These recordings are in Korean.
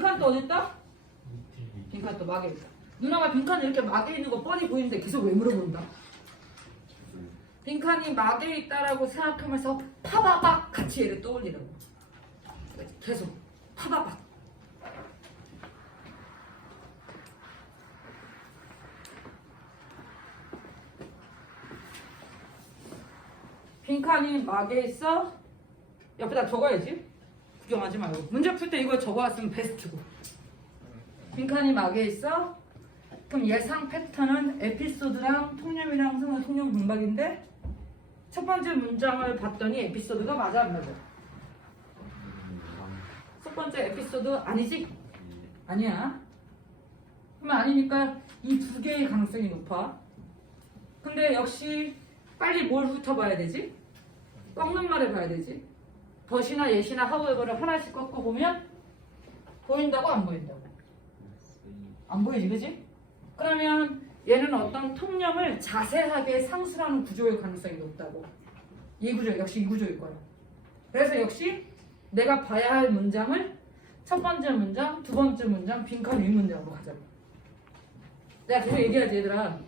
빈칸 또 어딨다? 빈칸 또 막에 있다. 누나가 빈칸 이렇게 막에 있는 거 뻔히 보이는데 계속 왜 물어본다? 빈칸이 막에 있다라고 생각하면서 파바박 같이 얘를 떠올리라고. 계속 파바박. 빈칸이 막에 있어. 옆에다 적어야지. 구경하지 말고. 문제 풀 때 이거 적어왔으면 베스트고. 빈칸이 막에 있어. 그럼 예상 패턴은 에피소드랑 통념이랑 성어 통념 분박인데 첫 번째 문장을 봤더니 에피소드가 맞아 안 맞아? 첫 번째 에피소드 아니지? 아니야. 그러면 아니니까 이 두 개의 가능성이 높아. 근데 역시 빨리 뭘 훑어봐야 되지? 꺾는 말을 봐야 되지. 덫이나 예시나 하우에버를 하나씩 꺾어보면 보인다고 안 보인다고? 안 보이지, 그지? 그러면 얘는 어떤 통념을 자세하게 상술하는 구조일 가능성이 높다고. 이 구조, 역시 이 구조일 거야. 그래서 역시 내가 봐야 할 문장을 첫 번째 문장, 두 번째 문장, 빈칸 위 문장으로 가자고. 내가 계속 얘기하지, 얘들아.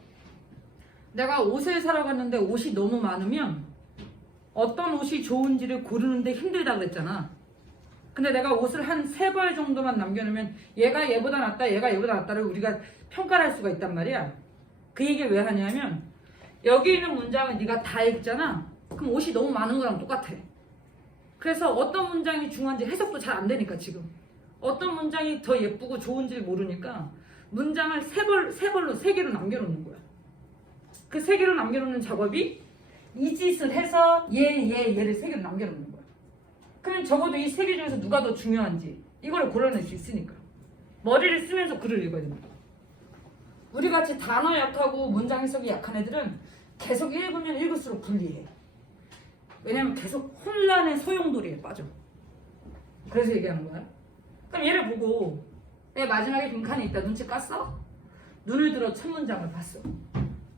내가 옷을 사러 갔는데 옷이 너무 많으면 어떤 옷이 좋은지를 고르는데 힘들다 그랬잖아. 근데 내가 옷을 한 세 벌 정도만 남겨놓으면 얘가 얘보다 낫다, 얘가 얘보다 낫다를 우리가 평가를 할 수가 있단 말이야. 그 얘기를 왜 하냐면 여기 있는 문장을 네가 다 읽잖아. 그럼 옷이 너무 많은 거랑 똑같아. 그래서 어떤 문장이 중요한지 해석도 잘 안 되니까 지금. 어떤 문장이 더 예쁘고 좋은지 를 모르니까 문장을 세 벌, 세 벌로, 세 개로 남겨놓는 거야. 그 세 개로 남겨놓는 작업이 이 짓을 해서 얘, 얘, 얘를 세 개로 남겨놓는 거야. 그러면 적어도 이 세 개 중에서 누가 더 중요한지 이거를 골라낼 수 있으니까. 머리를 쓰면서 글을 읽어야 된다. 우리 같이 단어 약하고 문장 해석이 약한 애들은 계속 읽으면 읽을수록 불리해. 왜냐면 계속 혼란의 소용돌이에 빠져. 그래서 얘기하는 거야. 그럼 얘를 보고 내 마지막에 빈칸이 있다. 눈치 깠어? 눈을 들어 첫 문장을 봤어.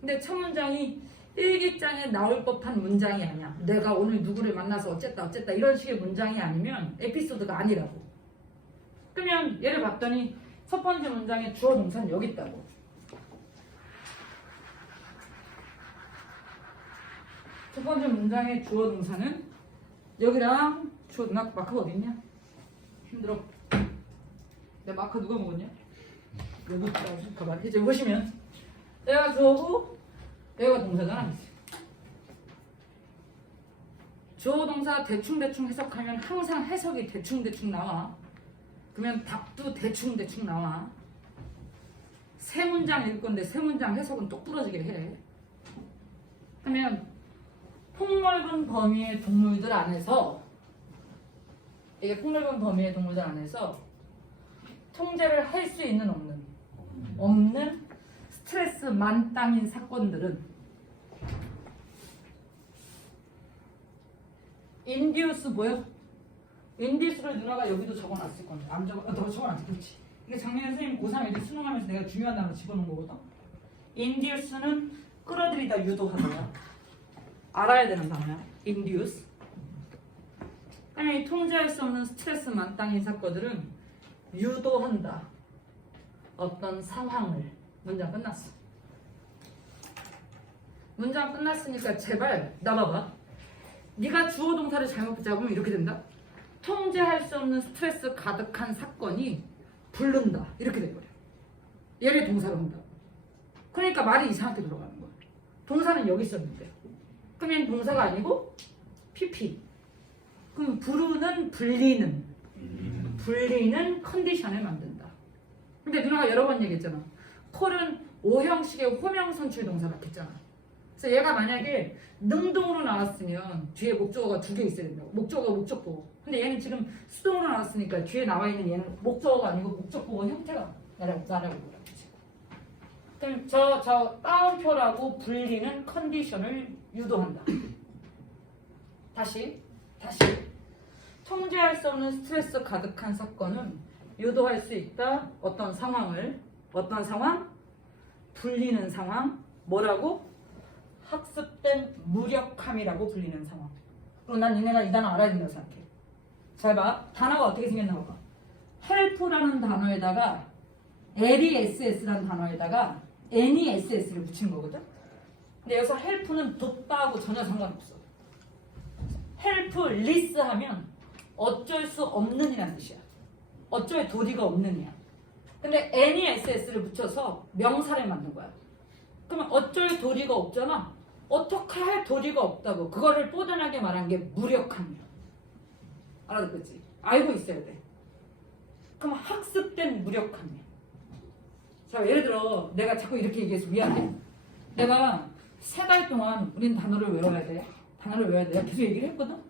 근데 첫 문장이 일기장에 나올 법한 문장이 아니야. 내가 오늘 누구를 만나서 어쨌다 어쨌다 이런 식의 문장이 아니면 에피소드가 아니라고. 그러면 얘를 봤더니 첫 번째 문장에 주어 동사는 여기 있다고. 첫 번째 문장의 주어 동사는 여기랑 주어 나 마크가 어디 있냐? 힘들어. 내 마크 누가 먹었냐? 있다. 가만 이제 보시면 내가 주어고 여기가 동사잖아. 주어 동사 대충 대충 해석하면 항상 해석이 대충 대충 나와. 그러면 답도 대충 대충 나와. 세 문장 읽을 건데 세 문장 해석은 똑부러지게 해. 하면 폭넓은 범위의 동물들 안에서 이게 폭넓은 범위의 동물들 안에서 통제를 할 수 있는 없는 없는 스트레스 만땅인 사건들은 인디우스 뭐요? 인디우스를 누나가 여기도 적어놨을 건데. 안 적어? 어, 너 적어놨지. 그렇지. 이게 작년에 선생님 고3 애들 수능하면서 내가 중요한 단어 집어넣은 거거든? 인디우스는 끌어들이다 유도하다야 알아야 되는 단어야. 인디우스 아니 통제할 수 없는 스트레스 만땅인 사건들은 유도한다. 어떤 상황을 문장 끝났어. 문장 끝났으니까 제발 나봐봐. 네가 주어 동사를 잘못 잡으면 이렇게 된다. 통제할 수 없는 스트레스 가득한 사건이 부른다. 이렇게 돼버려. 얘를 동사로 한다. 그러니까 말이 이상하게 들어가는 거야. 동사는 여기 있었는데. 그러면 동사가 아니고 PP. 그럼 부르는 불리는 불리는 컨디션을 만든다. 근데 누나가 여러 번 얘기했잖아. 콜은 오형식의 호명 선 출 동사 같았잖아. 그래서 얘가 만약에 능동으로 나왔으면 뒤에 목적어가 두 개 있어야 된다고. 목적어가 목적보. 근데 얘는 지금 수동으로 나왔으니까 뒤에 나와 있는 얘는 목적어가 아니고 목적보가 형태가 나라고 나라고. 그럼 저, 저 따옴표라고 불리는 컨디션을 유도한다. 다시, 다시. 통제할 수 없는 스트레스 가득한 사건은 유도할 수 있다. 어떤 상황을 어떤 상황? 불리는 상황. 뭐라고? 학습된 무력함이라고 불리는 상황. 그럼 난 니네가 이 단어 알아야 된다고 생각해. 잘 봐. 단어가 어떻게 생겼나 봐봐. help라는 단어에다가 less라는 단어에다가 ness를 붙인 거거든. 근데 여기서 help는 돕다하고 전혀 상관없어. helpless 하면 어쩔 수 없는이라는 뜻이야. 어쩔 도리가 없는 이야. 근데 ness를 붙여서 명사를 만든 거야. 그러면 어쩔 도리가 없잖아. 어떻게 할 도리가 없다고 그거를 뽀단하게 말한 게 무력함이야. 알아듣겠지? 알고 있어야 돼. 그럼 학습된 무력함이야. 자 예를 들어 내가 자꾸 이렇게 얘기해서 미안해. 내가 세 달 동안 우린 단어를 외워야 돼. 단어를 외워야 돼. 계속 얘기를 했거든.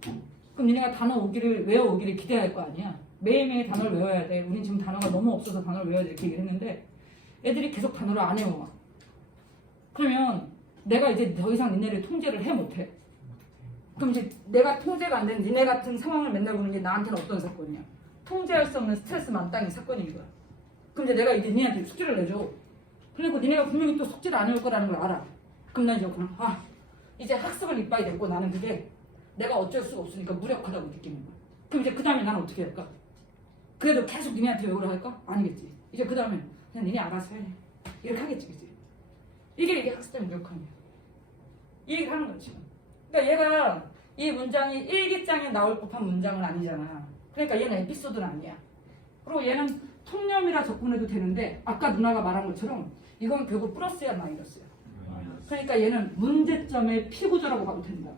그럼 니네가 단어 오기를 외워 오기를 기대할 거 아니야. 매일매일 단어를 외워야 돼. 우린 지금 단어가 너무 없어서 단어를 외워야 돼. 이렇게 얘기를 했는데 애들이 계속 단어를 안 외워. 그러면 내가 이제 더 이상 니네를 통제를 해 못해. 그럼 이제 내가 통제가 안 되는 니네 같은 상황을 맨날 보는 게 나한테는 어떤 사건이야? 통제할 수 없는 스트레스 만땅인 사건인 거야. 그럼 이제 내가 이제 니네한테 숙제를 내줘. 그리고 니네가 분명히 또 숙제를 안 해올 거라는 걸 알아. 그럼 난 이제 그냥 아 이제 학습을 이빠이 됐고 나는 그게 내가 어쩔 수가 없으니까 무력하다고 느끼는 거야. 그럼 이제 그 다음에 나는 어떻게 할까? 그래도 계속 니네한테 욕을 할까? 아니겠지. 이제 그 다음에 그냥 니네 알아서 해. 이렇게 하겠지, 그지? 이게 이게 학습된 무력함이야. 이 얘기를 하는 거지. 그러니까 얘가 이 문장이 일기장에 나올 법한 문장은 아니잖아. 그러니까 얘는 에피소드는 아니야. 그리고 얘는 통념이라 접근해도 되는데 아까 누나가 말한 것처럼 이건 결국 플러스야 마이너스야. 그러니까 얘는 문제점의 피구조라고 봐도 된다.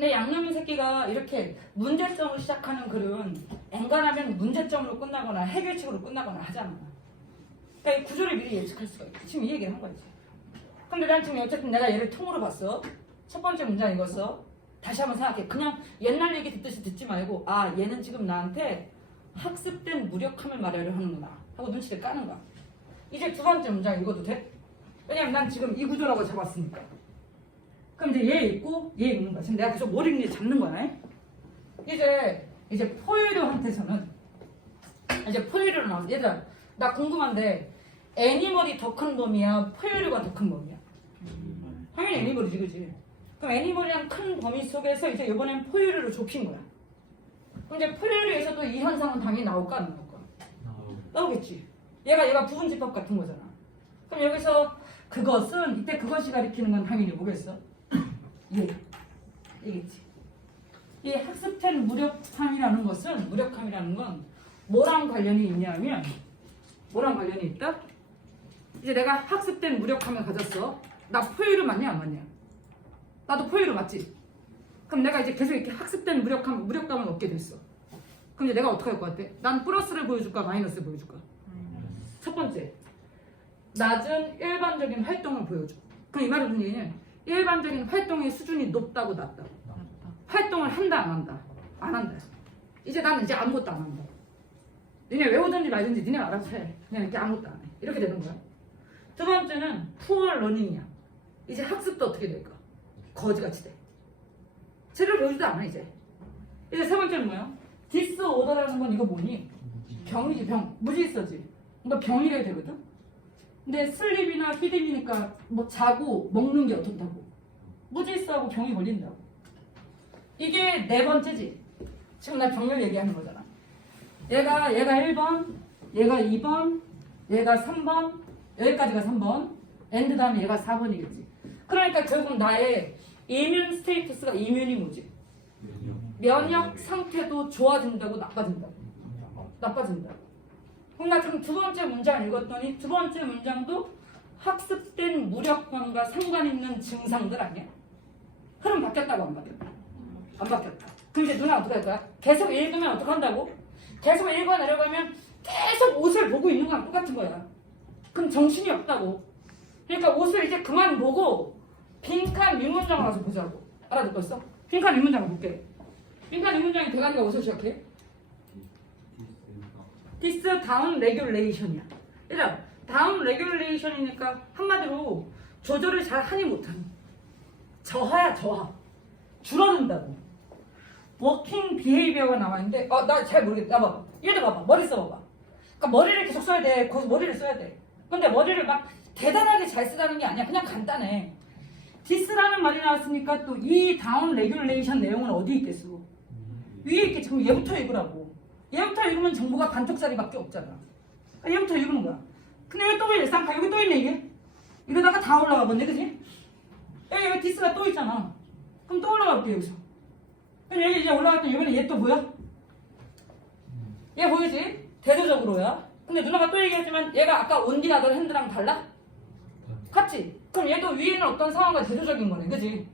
근데 양념인 새끼가 이렇게 문제점으로 시작하는 글은 엔간하면 문제점으로 끝나거나 해결책으로 끝나거나 하잖아. 그러니까 이 구조를 미리 예측할 수가 있다. 지금 이 얘기를 한 거지. 근데 난 지금 어쨌든 내가 얘를 통으로 봤어. 첫 번째 문장 읽었어. 다시 한번 생각해. 그냥 옛날 얘기 듣듯이 듣지 말고 아 얘는 지금 나한테 학습된 무력함을 말하려 하는구나 하고 눈치를 까는 거야. 이제 두 번째 문장 읽어도 돼? 왜냐면 난 지금 이 구조라고 잡았으니까. 그럼 이제 얘 읽고 얘 읽는 거야. 지금 내가 계속 뭘 읽는지 잡는 거야. 이제 이제 포유류한테서는 이제 포유류로 나왔어. 얘들아 나 궁금한데 애니멀이 더 큰 범위야? 포유류가 더 큰 범위야? 당연히 애니멀이지 그지? 그럼 애니멀이란 큰 범위 속에서 이제 이번엔 포유류로 좁힌 거야. 그럼 이제 포유류에서도 이 현상은 당연히 나올까 안 나올까? 나오겠지. 얘가 얘가 부분 집합 같은 거잖아. 그럼 여기서 그것은 이때 그것이 가리키는 건 당연히 뭐겠어? 얘. 얘겠지. 이 학습된 무력함이라는 것은 무력함이라는 건 뭐랑 관련이 있냐면 뭐랑 관련이 있다? 이제 내가 학습된 무력함을 가졌어. 나 포유류 맞냐 안 맞냐? 나도 포유류 맞지? 그럼 내가 이제 계속 이렇게 학습된 무력함, 무력감을 얻게 됐어. 그럼 이제 내가 어떻게 할 것 같아? 난 플러스를 보여줄까 마이너스를 보여줄까? 첫 번째, 낮은 일반적인 활동을 보여줘. 그럼 이 말은 무슨 얘기냐? 일반적인 활동의 수준이 높다고 낮다고. 활동을 한다 안 한다? 안 한다. 이제 나는 이제 아무것도 안 한다. 니네 외우든지 말든지 니네 알아서 해. 그냥 이렇게 아무것도 안 해. 이렇게 되는 거야. 두 번째는 poor learning이야. 이제 학습도 어떻게 될까? 거지같이 돼. 제대로 배우지도 않아 이제. 이제 세 번째는 뭐야? 디스오더라는 건 이거 뭐니? 병이지 병. 무질서지. 그러니까 병이래야 되거든. 근데 슬립이나 피딩이니까 뭐 자고 먹는 게 어떻다고? 무질서하고 병이 걸린다고. 이게 네 번째지. 지금 나 병을 얘기하는 거잖아. 얘가 얘가 1번, 얘가 2번, 얘가 3번, 여기까지가 3번, 엔드 다음에 얘가 4번이겠지. 그러니까 결국 나의 이뮨 스테이터스가 이뮨이 뭐지? 면역 상태도 좋아진다고 나빠진다고? 나빠진다고. 그럼 나 지금 두 번째 문장 읽었더니 두 번째 문장도 학습된 무력감과 상관 있는 증상들 아니야? 흐름 바뀌었다고 안 바뀌었다? 안 바뀌었다. 이제 누나 어떻게 할 거야? 계속 읽으면 어떡한다고? 계속 읽어 내려가면 계속 옷을 보고 있는 거랑 똑같은 거야. 그럼 정신이 없다고. 그러니까 옷을 이제 그만 보고 빈칸 윗문장을 와서 보자고. 알아듣겠어? 빈칸 윗문장을 볼게. 빈칸 윗문장에 대가리가 어디서 시작해? 디스 다운 레귤레이션이야. 얘들아, 다운 레귤레이션이니까 한마디로 조절을 잘 하니 못하니. 저하야 저하. 줄어든다고. 워킹 비헤이비어가 나와 있는데 어, 나 잘 모르겠다. 봐봐. 얘들 봐봐. 머리 써봐봐. 그러니까 머리를 계속 써야 돼. 거기서 머리를 써야 돼. 근데 머리를 막 대단하게 잘 쓰다는 게 아니야. 그냥 간단해. 디스라는 말이 나왔으니까 또 이 다운 레귤레이션 내용은 어디 있겠어? 위에 있겠지. 그럼 얘부터 읽으라고. 얘부터 읽으면 정보가 반쪽짜리밖에 없잖아. 그러니까 얘부터 읽는 거야. 근데 여기 또 쌍카. 여기 또 있네, 이게. 이러다가 다 올라가 본데, 그지? 여기, 여기 디스가 또 있잖아. 그럼 또 올라가 볼게, 여기서. 그럼 여기 이제 올라갔더니 이번에 얘 또 뭐야? 얘 보이지? 대조적으로야. 근데 누나가 또 얘기했지만 얘가 아까 온디나더 핸드랑 달라? 같지? 그럼 얘도 위에는 어떤 상황과 대조적인 거네, 그지?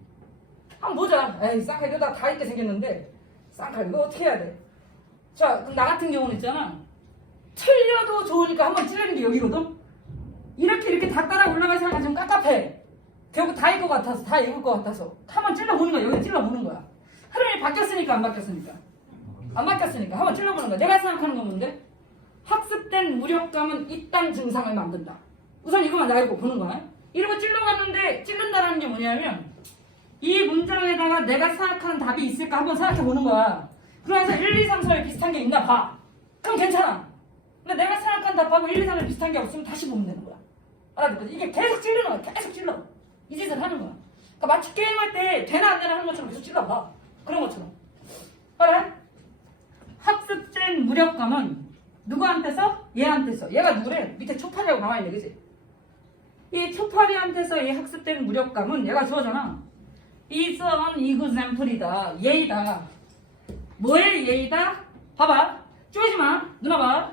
한번 보자. 에이, 쌍칼 이러다 다 있게 생겼는데, 쌍칼 이거 어떻게 해야 돼? 자, 그럼 나 같은 경우는 있잖아. 틀려도 좋으니까 한번 찌르는 게 여기거든? 이렇게 이렇게 다 따라 올라갈 생각은 좀 깝깝해. 결국 다일 것 같아서, 다 읽을 것 같아서. 한번 찔러보는 거야. 여기 찔러보는 거야. 흐름이 바뀌었으니까 안 바뀌었으니까. 안 바뀌었으니까 한번 찔러보는 거야. 내가 생각하는 건 뭔데? 학습된 무력감은 이딴 증상을 만든다. 우선 이거만 알고 보는 거야. 이러고 찔러봤는데 찔른다는 게 뭐냐면 이 문장에다가 내가 생각하는 답이 있을까 한번 생각해 보는 거야. 그러면서 1, 2, 3, 4에 비슷한 게 있나 봐. 그럼 괜찮아. 근데 내가 생각한 답하고 1, 2, 3에 비슷한 게 없으면 다시 보면 되는 거야. 알아듣거지? 이게 계속 찔르는 거야. 계속 찔러. 이 짓을 하는 거야. 그러니까 마치 게임할 때 되나 안 되나 하는 것처럼 계속 찔러봐. 그런 것처럼. 그래? 학습된 무력감은 누구한테서? 얘한테서. 얘가 누구래? 밑에 초파리라고 나와있네, 그지? 이 초파리한테서 이 학습된 무력감은 얘가 주어잖아. is an example이다. 예이다. 뭐의 예이다? 봐봐. 쪼이지 마. 누나 봐.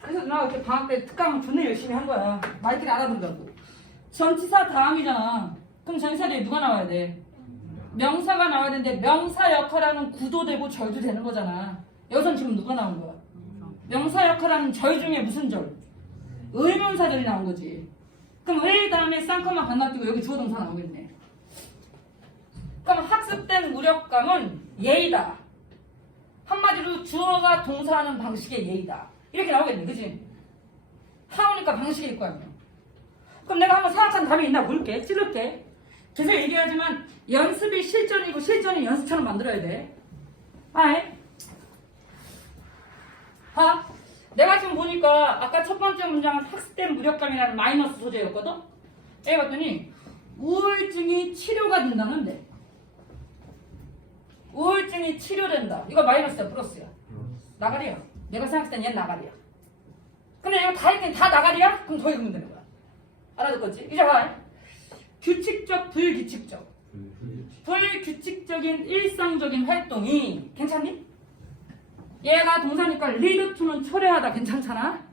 그래서 누나가 이렇게 방학 때 특강 존나 열심히 한 거야. 말귀를 알아듣는다고. 전치사 다음이잖아. 그럼 전치사 뒤에 누가 나와야 돼? 명사가 나와야 되는데 명사 역할하는 구도되고 절도 되는 거잖아. 여기선 지금 누가 나온 거야? 명사 역할하는 절 중에 무슨 절? 의문사절이 나온 거지. 그럼 의 다음에 쌍커만 건너뛰고 여기 주어 동사 나오겠네. 그럼 학습된 무력감은 예의다. 한마디로 주어가 동사하는 방식의 예의다. 이렇게 나오겠네, 그지? 하오니까 방식일 거 아니야. 그럼 내가 한번 생각한 답이 있나 볼게. 찔러게. 계속 얘기하지만 연습이 실전이고 실전이 연습처럼 만들어야 돼. 아이. 봐. 내가 지금 보니까 아까 첫 번째 문장은 학습된 무력감이라는 마이너스 소재였거든? 여기 봤더니 우울증이 치료가 된다는데 우울증이 치료된다. 이거 마이너스야, 플러스야? 나가리야. 내가 생각했을 땐 얘는 나가리야. 근데 이거 다 했더니 다 나가리야? 그럼 더 읽으면 되는 거야. 알아듣겠지? 이제 봐. 규칙적, 불규칙적. 불규칙적인 일상적인 활동이 괜찮니? 얘가 동사니까 리드 투는 초래하다 괜찮잖아?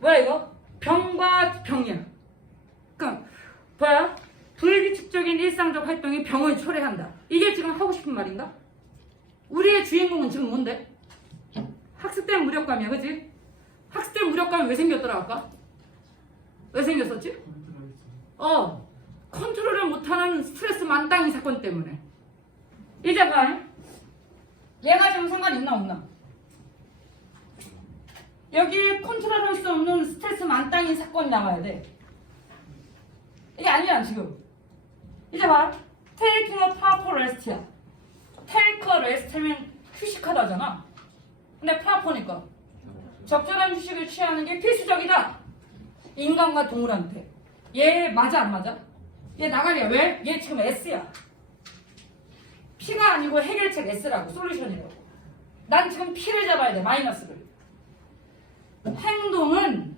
뭐야 이거? 병과 병이야. 그러니까 뭐야? 불규칙적인 일상적 활동이 병을 초래한다. 이게 지금 하고 싶은 말인가? 우리의 주인공은 지금 뭔데? 학습된 무력감이야, 그지? 학습된 무력감이 왜 생겼더라 아까? 왜 생겼었지? 어, 컨트롤을 못하는 스트레스 만땅이 사건 때문에. 이제 봐. 얘가 지금 상관 있나 없나? 여기 컨트롤할 수 없는 스트레스 만땅인 사건이 나와야 돼. 이게 아니야 지금. 이제 봐. Taking a proper rest야. Take a rest면 휴식하다잖아. 근데 proper니까 적절한 휴식을 취하는 게 필수적이다. 인간과 동물한테. 얘 맞아 안 맞아? 얘 나가리야. 왜? 얘 지금 S야. P가 아니고 해결책 S라고 솔루션이라고. 난 지금 P를 잡아야 돼 마이너스를. 행동은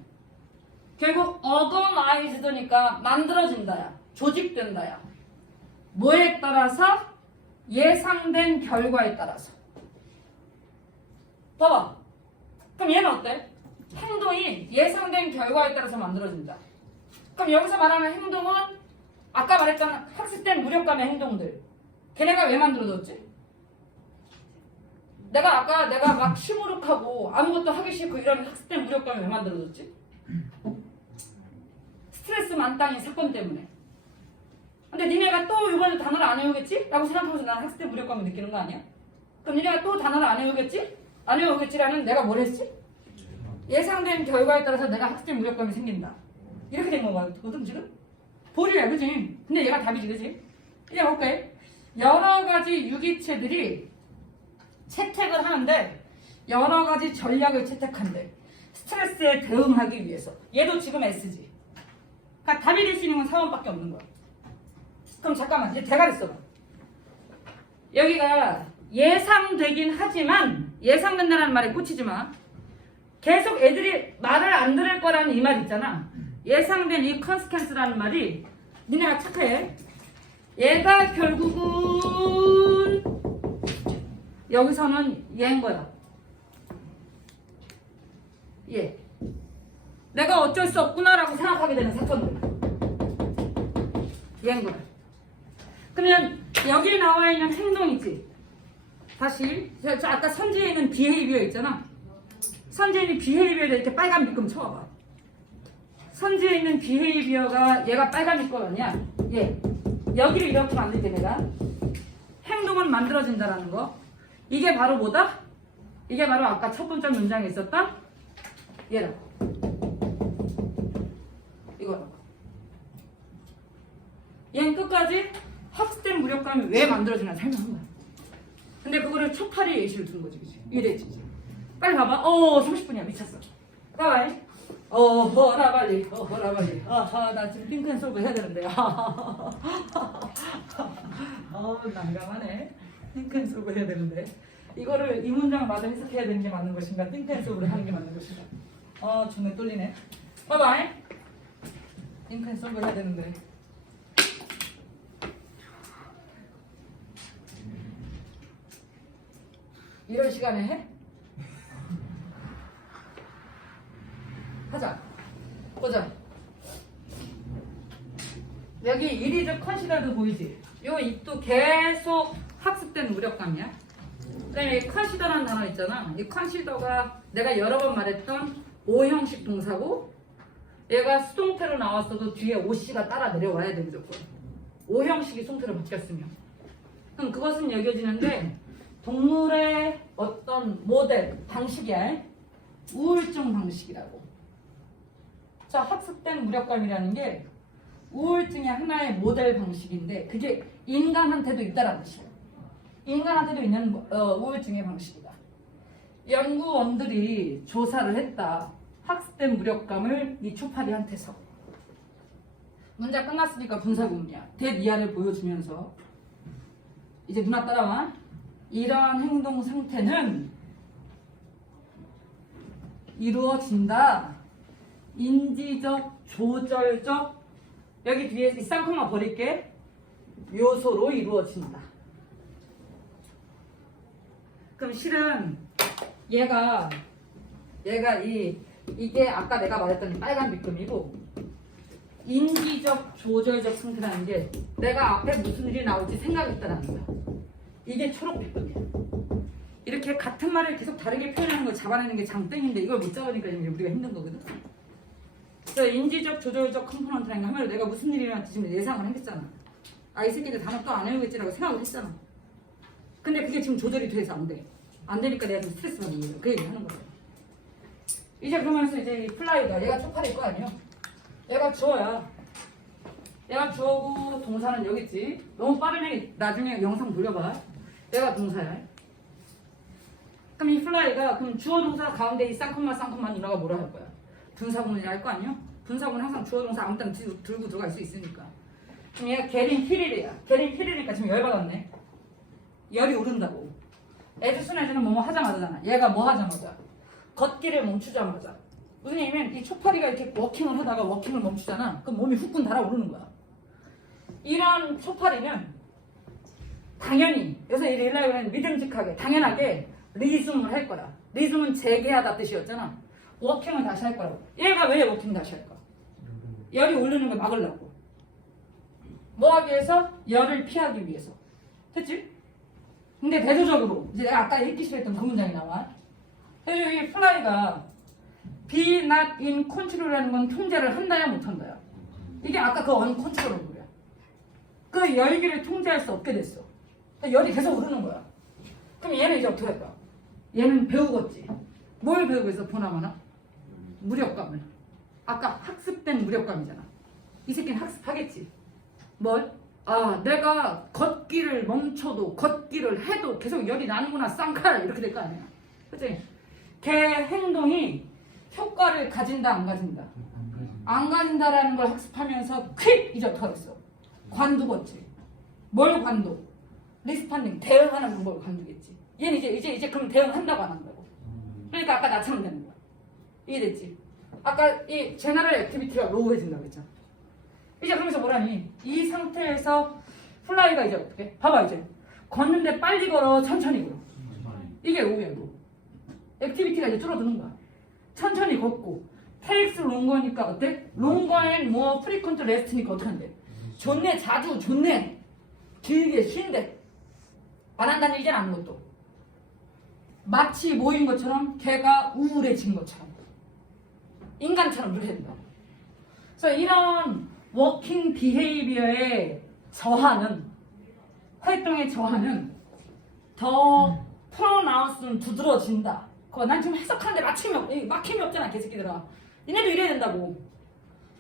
결국 organized니까 만들어진다야. 조직된다야. 뭐에 따라서? 예상된 결과에 따라서. 봐봐. 그럼 얘는 어때? 행동이 예상된 결과에 따라서 만들어진다. 그럼 여기서 말하는 행동은 아까 말했잖아. 학습된 무력감의 행동들. 걔네가 왜 만들어졌지? 내가 아까 내가 막 시무룩하고 아무것도 하기 싫고 이런 학습된 무력감이 왜 만들어졌지? 스트레스 만땅인 사건 때문에. 근데 니네가 또 이번에 단어를 안 외우겠지? 라고 생각하면서 난 학습된 무력감을 느끼는 거 아니야? 그럼 니네가 또 단어를 안 외우겠지? 안 외우겠지라는 내가 뭘 했지? 예상된 결과에 따라서 내가 학습된 무력감이 생긴다. 이렇게 된 거거든 지금? 보류야 그지? 근데 얘가 답이지 그지? 이제 볼게. 여러 가지 유기체들이 채택을 하는데 여러 가지 전략을 채택한대. 스트레스에 대응하기 위해서. 얘도 지금 S지. 그러니까 답이 될 수 있는 건 4번밖에 없는 거야. 그럼 잠깐만 이제 대가리 써봐. 여기가 예상되긴 하지만 예상된다는 말에 꽂히지 마. 계속 애들이 말을 안 들을 거라는 이 말 있잖아. 예상된 이 컨스퀀스라는 말이 니네가 착해. 얘가 결국은 여기서는 얘인 거야. 얘. 내가 어쩔 수 없구나라고 생각하게 되는 사건들. 얘인 거야. 그러면 여기 나와 있는 행동이지. 다시 저, 저 아까 선지에 있는 비헤이비어 있잖아. 선지에 있는 비헤이비어에 이렇게 빨간 밑금 쳐봐봐. 선지에 있는 비헤이비어가 얘가 빨간 밑거든요. 얘 여기를 이렇게 만들게 내가 행동은 만들어진다라는 거. 이게 바로 뭐다? 이게 바로 아까 첫 번째 문장에 있었던 얘라. 이거라고. 얘는 끝까지 학습된 무력감이 왜 만들어지나 설명한 거야. 근데 그거를 초파리 예시를 둔 거지, 그치? 이게 됐지, 이제. 빨리 가봐. 어, 30분이야. 미쳤어. 가봐. 어, 허라 빨리. 어, 허라 빨리. 아하, 나 지금 핑크앤 솔브 해야 되는데. 어, 난감하네. 핑크앤 솔브 해야 되는데. 이거를 이 문장을 마저 해석해야 되는 게 맞는 것인가? 핑크앤 솔브를 하는 게 맞는 것인가? 어, 정말 뚫리네. 봐봐. 핑크앤 솔브 해야 되는데. 이런 시간에 해? 하자. 보자. 여기 이리적 컨시더도 보이지? 요 입도 계속 학습된 무력감이야. 그다음에 이 컨시더라는 단어 있잖아. 이 컨시더가 내가 여러 번 말했던 오형식 동사고 얘가 수동태로 나왔어도 뒤에 오씨가 따라 내려와야 돼 무조건. 오형식이 수동태로 바뀌었으면. 그럼 그것은 여겨지는데 동물의 어떤 모델 방식이야. 우울증 방식이라고. 자, 학습된 무력감이라는 게 우울증의 하나의 모델 방식인데 그게 인간한테도 있다라는 뜻이에요. 인간한테도 있는 어, 우울증의 방식이다. 연구원들이 조사를 했다. 학습된 무력감을 이 초파리한테서. 문제 끝났으니까 분사구문이야. 대이하를 보여주면서 이제 누나 따라와. 이러한 행동 상태는 이루어진다. 인지적, 조절적, 여기 뒤에 이 쌍코마 버릴게. 요소로 이루어진다. 그럼 실은 얘가 얘가 이 이게 아까 내가 말했던 이 빨간 밑금이고 인지적, 조절적 상태라는 게 내가 앞에 무슨 일이 나올지 생각했다라는 거야. 이게 초록 밑금이야. 이렇게 같은 말을 계속 다르게 표현하는 걸 잡아내는 게 장땡인데 이걸 못 잡으니까 우리가 힘든 거거든. 그래서 인지적, 조절적 컴포넌트라는 거 하면 내가 무슨 일이 일어날지 지금 예상을 했잖아. 아, 이 새끼들 단어 또 안 외우겠지라고 생각을 했잖아. 근데 그게 지금 조절이 돼서 안 돼. 안 되니까 내가 좀 스트레스 받는 거예요. 그 얘기 하는 거예요. 이제 그러면서 이제 이 플라이가 얘가 쪽팔일 거 아니야? 얘가 주어야. 얘가 주어고 동사는 여기 있지. 너무 빠르면 나중에 영상 돌려봐. 얘가 동사야. 그럼 이 플라이가 그럼 주어 동사 가운데 이 쌍콤마 쌍콤마 누나가 뭐라 할 거야? 분사구문이라 할 거 아니야? 분사구는 항상 주어 동사 아무 때나 들- 들고 들어갈 수 있으니까. 그럼 얘가 게린 히릴이야. 게린 히릴이니까 지금 열받았네. 열이 오른다고. 에드슨에즈는 뭐뭐 하자마자잖아. 얘가 뭐 하자마자. 걷기를 멈추자마자. 무슨 얘기냐면 이 초파리가 이렇게 워킹을 하다가 워킹을 멈추잖아. 그럼 몸이 후끈 달아오르는 거야. 이런 초파리는 당연히 여기서 이 릴라이브는 믿음직하게 당연하게 리즘을 할 거야. 리즘은 재개하다 뜻이었잖아. 워킹을 다시 할 거라고. 얘가 왜 워킹 다시 할까? 열이 오르는 걸 막으려고. 뭐 하기 위해서? 열을 피하기 위해서. 됐지? 근데 대조적으로 이제 내가 아까 읽기 싫어했던 그 문장이 나와. 그래서 이 플라이가 be not in control이라는 건 통제를 한다야 못한다야. 이게 아까 그 uncontrollable 거야. 그 열기를 통제할 수 없게 됐어. 열이 계속 오르는 거야. 그럼 얘는 이제 어떻게 할까? 얘는 배우겠지. 뭘 배우고 있어 보나마나? 무력감을. 아까 학습된 무력감이잖아. 이 새끼는 학습하겠지. 뭘? 아, 내가 걷기를 멈춰도 걷기를 해도 계속 열이 나는구나 쌍칼 이렇게 될 거 아니야. 그치? 걔 행동이 효과를 가진다 안 가진다. 안 가진다라는 걸 학습하면서 퀵 이제 어떡하겠어? 관두겠지. 뭘 관두? 리스판딩 대응하는 방법을 강조했지. 얘는 이제 이제 이제 그럼 대응한다고 안 한다고. 그러니까 아까 나처럼 되는 거야. 이해됐지? 아까 이 제너럴 액티비티가 로우해진다고 했잖아. 이제 그러면서 뭐라니? 이 상태에서 플라이가 이제 어떻게? 봐봐 이제 걷는데 빨리 걸어 천천히 걸어. 이게 로우야 로우. 액티비티가 이제 줄어드는 거야. 천천히 걷고 테이크스 롱거니까 어때? 롱거 앤 모어 프리퀀트 레스트니까 어떻게 한대? 좋네 자주 좋네 길게 쉰대 안 한다는 얘기는 아는 것도. 마치 모인 것처럼 걔가 우울해진 것처럼. 인간처럼 그렇게 된다. 그래서 이런 워킹 비헤이비어의 저하는 활동의 저하는 더 프로나운스는 두드러진다. 그거 난 지금 해석하는데 막힘이, 없, 이 막힘이 없잖아 개새끼들아. 니네도 이래야 된다고.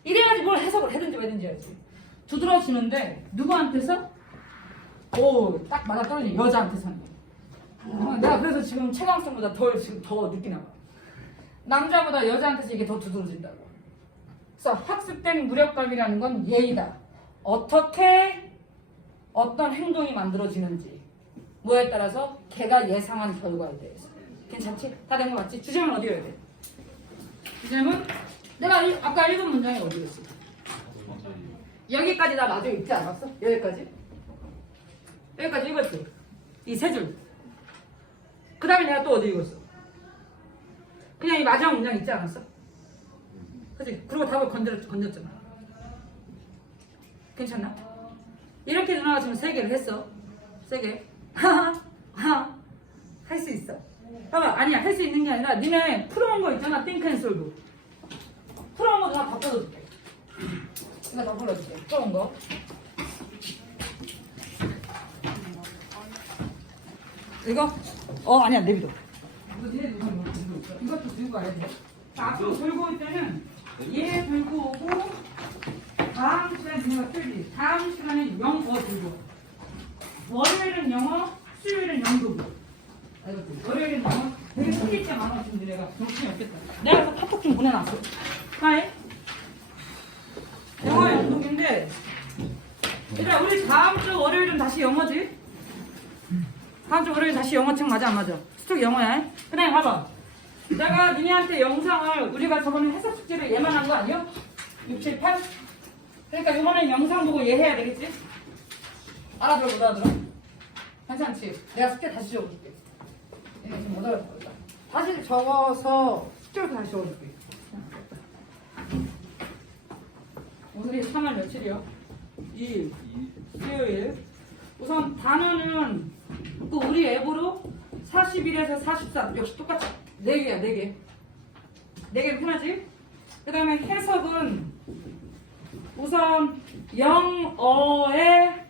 이래야지 뭘 해석을 해든지 왜든지 해야지. 두드러지는데 누구한테서? 오, 딱 맞아 떨어진 여자한테서는. 어, 내가 그래서 지금 최강성보다 덜 지금 더 느끼나 봐. 남자보다 여자한테서 이게 더 두드러진다고. 그래서 학습된 무력감이라는 건 예의다. 어떻게 어떤 행동이 만들어지는지 뭐에 따라서 걔가 예상한 결과에 대해서. 괜찮지? 다 된 거 맞지? 주제는 어디 해야 돼? 주제는 내가 이- 아까 읽은 문장이 어디였어? 여기까지 다 마저 읽지 않았어? 여기까지? 여기까지 읽었지? 이 세 줄. 그 다음에 내가 또 어디 읽었어? 그냥 이 마지막 문장 읽지 않았어? 그치? 그리고 답을 건드렸, 건졌잖아. 괜찮나? 이렇게 누나가 지금 세 개를 했어. 세 개. 할 수 있어. 봐봐. 아니야. 할 수 있는 게 아니라 니네 풀어온 거 있잖아. 띵크 앤 솔브. 풀어온 거다 풀어줄게. 이거 다 불러줄게. 풀어온 거. 이거? 어 아니야 내비둬. 들고? 이것도 들고 가야 돼. 자, 앞으로 들고 올 때는 얘 들고 오고 다음 시간에 니네가 틀지. 다음 시간에 영어 들고. 와. 월요일은 영어, 수요일은 영도. 월요일은 영어. 되게 틀릴 게 많아 지금 니네가 정신이 없겠다. 내가 그래서 카톡 좀 보내놨어. 하이. 영어 연독인데 일단 우리 다음 주 월요일은 다시 영어지? 다음 주 월요일 다시 영어책 맞아 안 맞아? 수특 영어야. 그다음에 봐봐. 내가 니네한테 영상을 우리가 저번에 해석 숙제를 얘만 한 거 아니야? 6, 7, 8? 그러니까 이번엔 영상 보고 얘 해야 되겠지? 알아들어 못 알아들어? 괜찮지? 내가 숙제 다시 적어줄게. 얘네 지금 못 알아들어. 다시 적어서 숙제를 다시 적어줄게. 오늘이 3월 며칠이요? 2일, 수요일. 우선 단어는 그 우리 앱으로 41에서 44 역시 똑같이 4개야 4개 4개는 편하지? 그 다음에 해석은 우선 영어의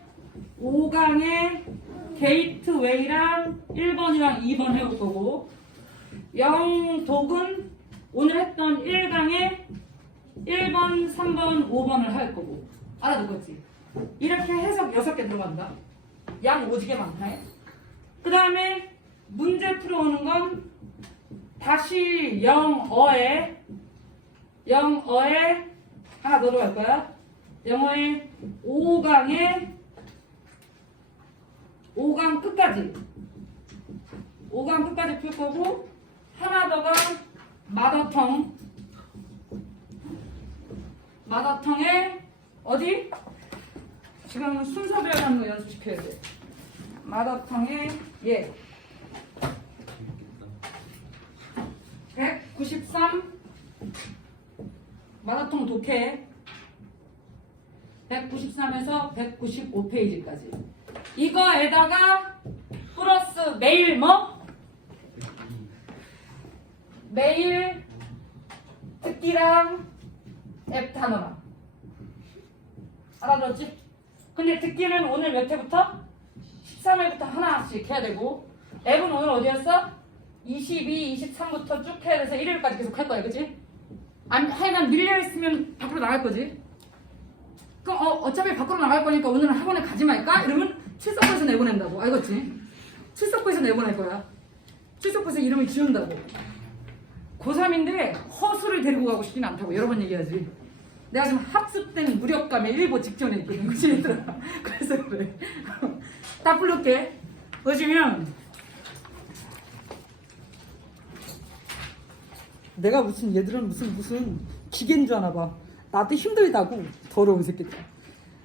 5강의 게이트웨이랑 1번이랑 2번 해올 거고 영독은 오늘 했던 1강의 1번, 3번, 5번을 할 거고 알아듣었지? 이렇게 해석 6개 들어간다 양 오지게 많네 그 다음에 문제 풀어오는 건 다시 영어에 영어에 하나 더 들어갈 거야. 영어의 5강에 5강 끝까지. 5강 끝까지 풀 거고 하나 더가 마더텅. 마더텅에 어디? 지금 하는 거 연습시켜야 돼. 마더텅에 예. 193 마라톤 독해 193에서 195페이지까지 이거에다가 플러스 매일 뭐? 매일 듣기랑 앱 단어랑 알아들었지? 근데 듣기는 오늘 몇 회부터? 13회부터 하나씩 해야 되고 앱은 오늘 어디였어? 22, 23부터 쭉 해야 돼서 일요일까지 계속 할 거야 그지? 하여간 밀려있으면 밖으로 나갈 거지 그럼 어, 어차피 밖으로 나갈 거니까 오늘은 학원에 가지 말까? 이러면 출석부에서 내보낸다고 알겠지? 출석부에서 내보낼 거야 출석부에서 이름을 지운다고 고3인데 허수를 데리고 가고 싶진 않다고 여러 번 얘기하지 내가 지금 학습된 무력감에 일보 직전에 있거든 그치 그래서 그래 딱 부를게. 보시면 내가 무슨 얘들은 무슨 무슨 기계인 줄 아나 봐. 나도 힘들다고 더러운 새끼들.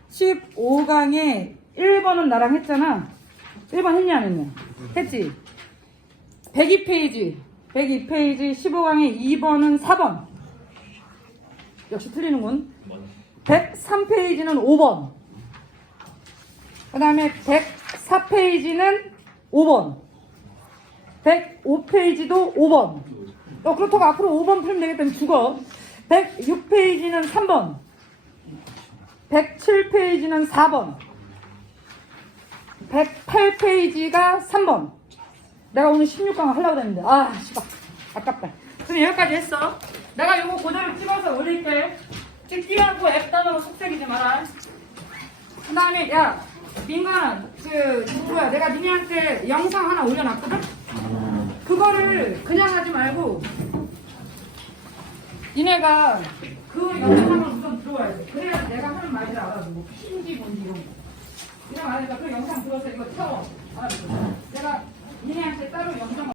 15강에 1번은 나랑 했잖아. 1번 했냐 안 했냐? 했지. 102페이지. 102페이지 15강에 2번은 4번. 역시 틀리는군. 103페이지는 5번. 그 다음에 104페이지는 5번. 105페이지도 5번. 어, 그렇다고 앞으로 5번 풀면 되겠다면 죽어. 106페이지는 3번. 107페이지는 4번. 108페이지가 3번. 내가 오늘 16강 하려고 했는데, 아, 씨발. 아깝다. 그럼 여기까지 했어. 내가 이거 그대로 찍어서 올릴게. 찍지 않고 앱 단어로 속삭이지 마라. 그 다음에, 야, 민관, 그, 누구야. 내가 니네한테 영상 하나 올려놨거든? 그거를 그냥 하지 말고, 니네가 그 영상을 우선 들어와야 돼. 그래야 내가 하는 말을 알아주고, 핀지 뭔지 이런 거. 그냥 말하니까 그 영상 들어서 이거 태워. 알아줘. 내가 니네한테 따로 영상